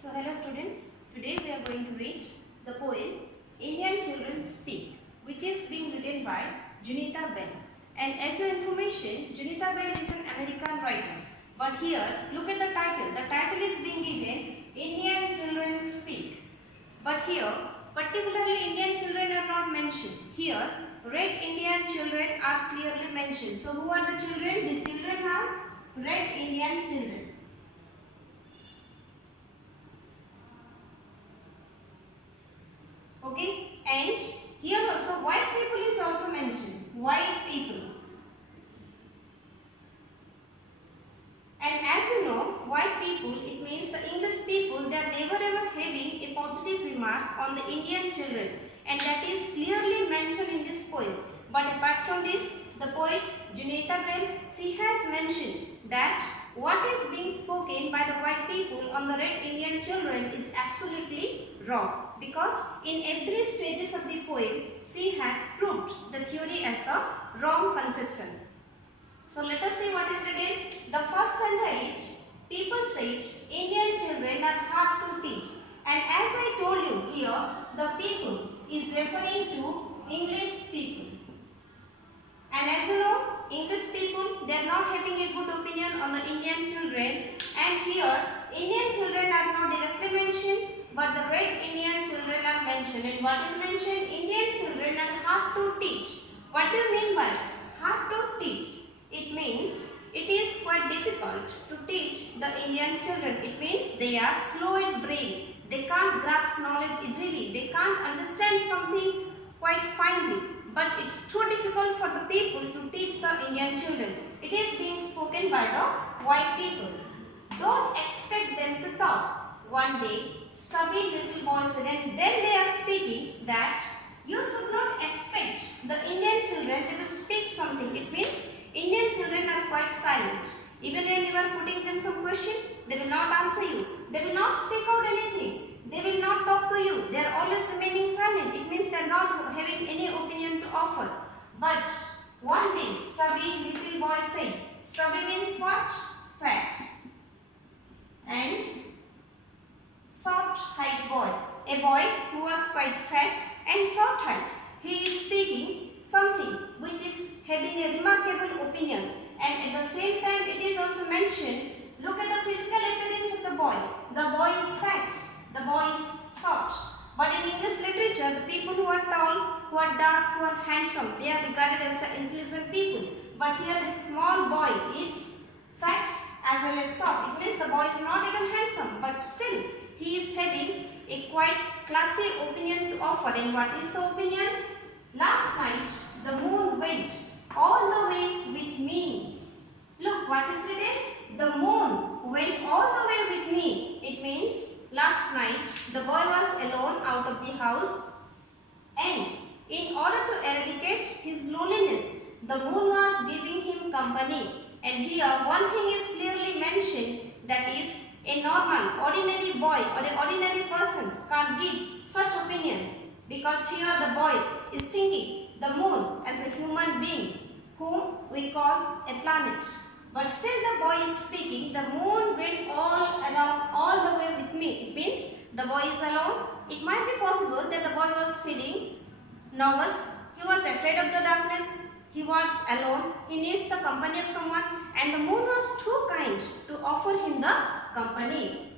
So hello students, today we are going to read the poem Indian Children Speak, which is being written by Junita Bell. And as your information, Junita Bell is an American writer. But here, look at the title. The title is being given Indian Children Speak. But here, particularly Indian children are not mentioned. Here, red Indian children are clearly mentioned. So who are the children? The children are red Indian children. Okay, and here also white people is also mentioned. White people. And as you know, white people, it means the English people, they are never ever having a positive remark on the Indian children, and that is clearly mentioned in this poem. But apart from this, the poet Junita Bell, she has mentioned that what is being spoken by the white people on the red Indian children is absolutely wrong, because in every stages of the poem, she has proved the theory as the wrong conception. So let us see what is written. The first stanza is, people say Indian children are hard to teach. And as I told you here, the people is referring to English people. And as you know, English people, they are not having a good opinion on the Indian children. And here, Indian children are not directly mentioned, but the red Indian children are mentioned. And what is mentioned? Indian children are hard to teach. What do you mean by hard to teach? It means it is quite difficult to teach the Indian children. It means they are slow in brain. They can't grasp knowledge easily. They can't understand something quite finely. But it's too difficult for the people to teach the Indian children. It is being spoken by the white people. Don't expect them to talk. One day, stubby little boy said, and then they are speaking that you should not expect the Indian children, they will speak something. It means Indian children are quite silent. Even when you are putting them some question, they will not answer you. They will not speak out anything. They will not talk to you. They are always remaining silent. It means they are not having any opinion to offer. But one day, stubby little boy said, stubby means what? Fat. And soft height boy. A boy who was quite fat and soft height. He is speaking something which is having a remarkable opinion, and at the same time it is also mentioned, look at the physical appearance of the boy. The boy is fat, the boy is soft. But in English literature, the people who are tall, who are dark, who are handsome, they are regarded as the intelligent people. But here this small boy is fat as well as soft. It means the boy is not even handsome, but still he is having a quite classy opinion to offer. And what is the opinion? Last night, the moon went all the way with me. Look, what is written? The moon went all the way with me. It means last night, the boy was alone out of the house, and in order to eradicate his loneliness, the moon was giving him company. And here, one thing is clearly mentioned, that is, a normal, ordinary boy or an ordinary person can't give such opinion. Because here the boy is thinking the moon as a human being whom we call a planet. But still the boy is speaking, the moon went all around all the way with me. It means the boy is alone. It might be possible that the boy was feeling nervous. He was afraid of the darkness. He was alone. He needs the company of someone. And the moon was too kind to offer him the company.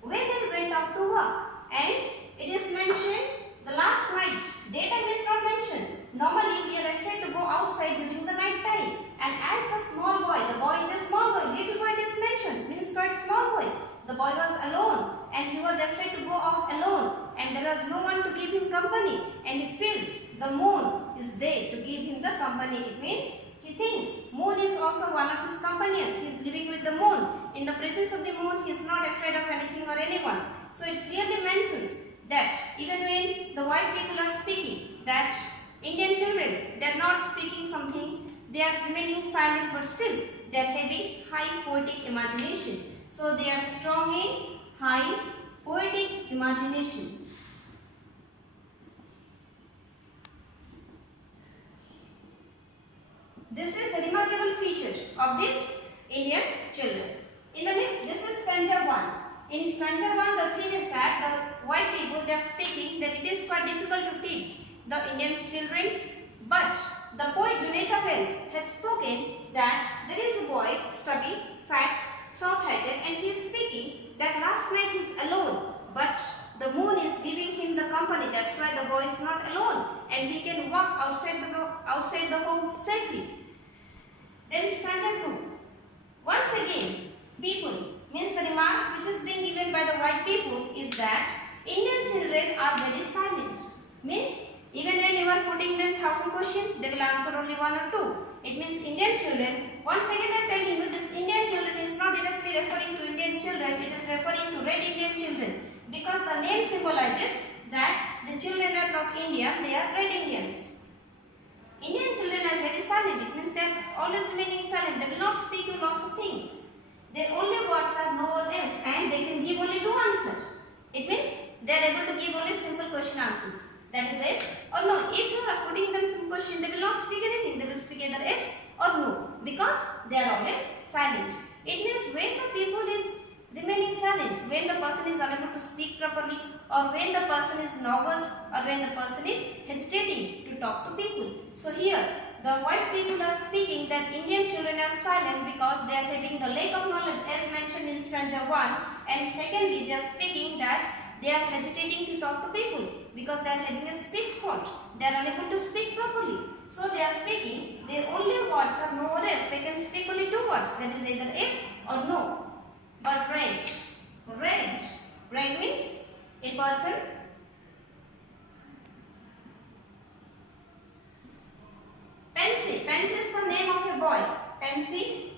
When they went out to work, and it is mentioned, the last night, daytime is not mentioned. Normally, we are afraid to go outside during the night time. And as the small boy, the boy is a small boy, little boy is mentioned, means quite small boy. The boy was alone and he was afraid to go out alone. And there was no one to give him company. And he feels the moon is there to give him the company. It means he thinks moon is also one of his companions. He is living with the moon. In the presence of the moon, he is not afraid of anything or anyone. So it clearly mentions that even when the white people are speaking, that Indian children, they are not speaking something, they are remaining silent, but still they are having high poetic imagination. So they are strong in high poetic imagination. This is a remarkable feature of this Indian children. In the next, this is stanza 1. In stanza 1, the theme is that the white people they are speaking that it is quite difficult to teach the Indian children. But the poet Junaid Abel has spoken that there is a boy, stubby, fat, soft-headed, and he is speaking that last night he is alone. But the moon is giving him the company. That's why the boy is not alone, and he can walk outside the home safely. Then stanza 2. Once again, people means the remark which is being given by the white people is that Indian children are very silent. Means even when you are putting them 1,000 questions, they will answer only 1 or 2. It means Indian children. Once again I am telling you, this Indian children is not directly referring to Indian children. It is referring to red Indian children, because the name symbolizes that the children are not Indian, they are red Indians. Indian children are very silent. It means they are always remaining silent. They will not speak you lots of things. Their only words are no or yes, and they can give only 2 answers. It means they are able to give only simple question answers. That is yes or no. If you are putting them some question, they will not speak anything. They will speak either yes or no, because they are always silent. It means when the people is remaining silent, when the person is unable to speak properly, or when the person is nervous, or when the person is hesitating to talk to people. So here the white people are speaking that Indian children are silent because they are having the lack of knowledge as mentioned in stanza 1, and secondly they are speaking that they are hesitating to talk to people because they are having a speech fault. They are unable to speak properly. So they are speaking, their only words are no or yes. They can speak only 2 words, that is either yes or no. But red means a person. Pansy is the name of a boy. Pansy.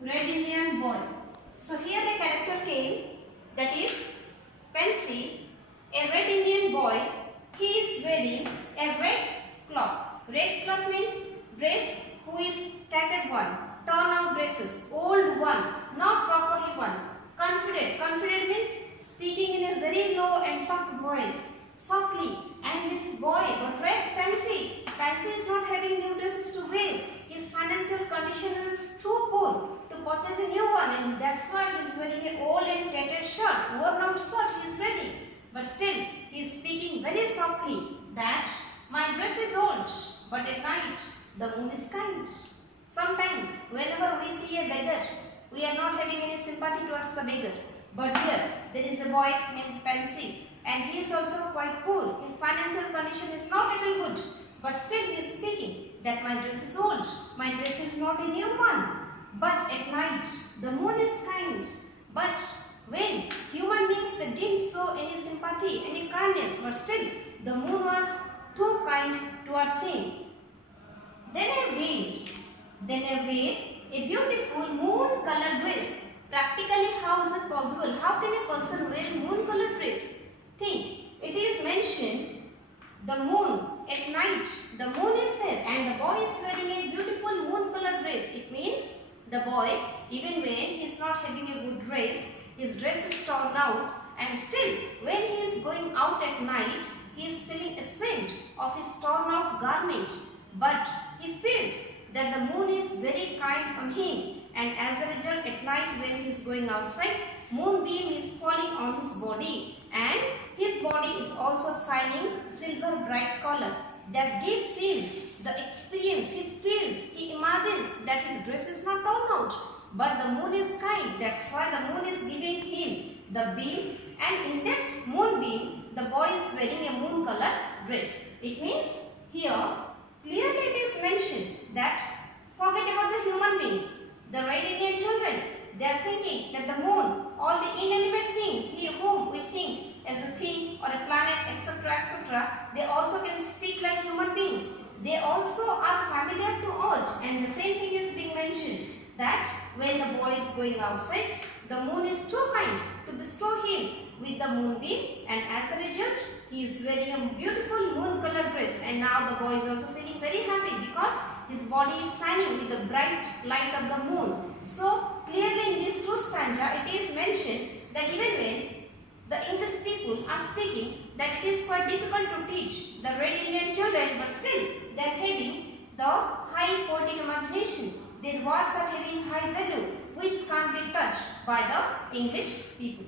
Red Indian boy. So here a character came, that is Pansy, a red Indian boy. He is wearing a red cloth. Red cloth means dress who is tattered one, torn out dresses, old one, not properly one. Confident means speaking in a very low and soft voice, softly. And this boy, but red Pansy is not having new dresses to wear. His financial condition is too poor to purchase a new one, and that's why he is wearing an old and tattered shirt, worn out shirt he is wearing. But still, he is speaking very softly that my dress is old, but at night the moon is kind. Sometimes, whenever we see a beggar, we are not having any sympathy towards the beggar. But here, there is a boy named Pansy, and he is also quite poor. His financial condition is not at all good, but still he is speaking that my dress is old, my dress is not a new one. But at night, the moon is kind. But when human beings they didn't show any sympathy, any kindness, but still the moon was too kind towards him. Then I wear a beautiful moon-colored dress. Practically, how is it possible? How can a person wear moon-colored dress? Think, it is mentioned the moon at night. The moon is there, and the boy is wearing a beautiful moon-colored dress. It means the boy, even when he is not having a good dress, his dress is torn out, and still, when he is going out at night, he is feeling ashamed of his torn out garment. But he feels that the moon is very kind on him, and as a result at night when he is going outside, moonbeam is falling on his body, and his body is also shining silver bright color. That gives him the experience. He feels, he imagines that his dress is not torn out, but the moon is kind. That's why the moon is giving him the beam, and in that moonbeam the boy is wearing a moon color dress. It means here clearly it is mentioned that forget about the human beings, the red Indian children. They are thinking that the moon, all the inanimate thing, whom we think as a thing or a planet, etc., they also can speak like human beings. They also are familiar to urge, and the same thing is being mentioned that when the boy is going outside, the moon is too kind to bestow him with the moonbeam, and as a result, he is wearing a beautiful moon colored dress, and now the boy is also feeling very happy because his body is shining with the bright light of the moon. So clearly in this 2 stanza, it is mentioned that even when the English people are speaking, that it is quite difficult to teach the red Indian children, but still they are having the high poetic imagination nation. Their words are having high value which can't be touched by the English people.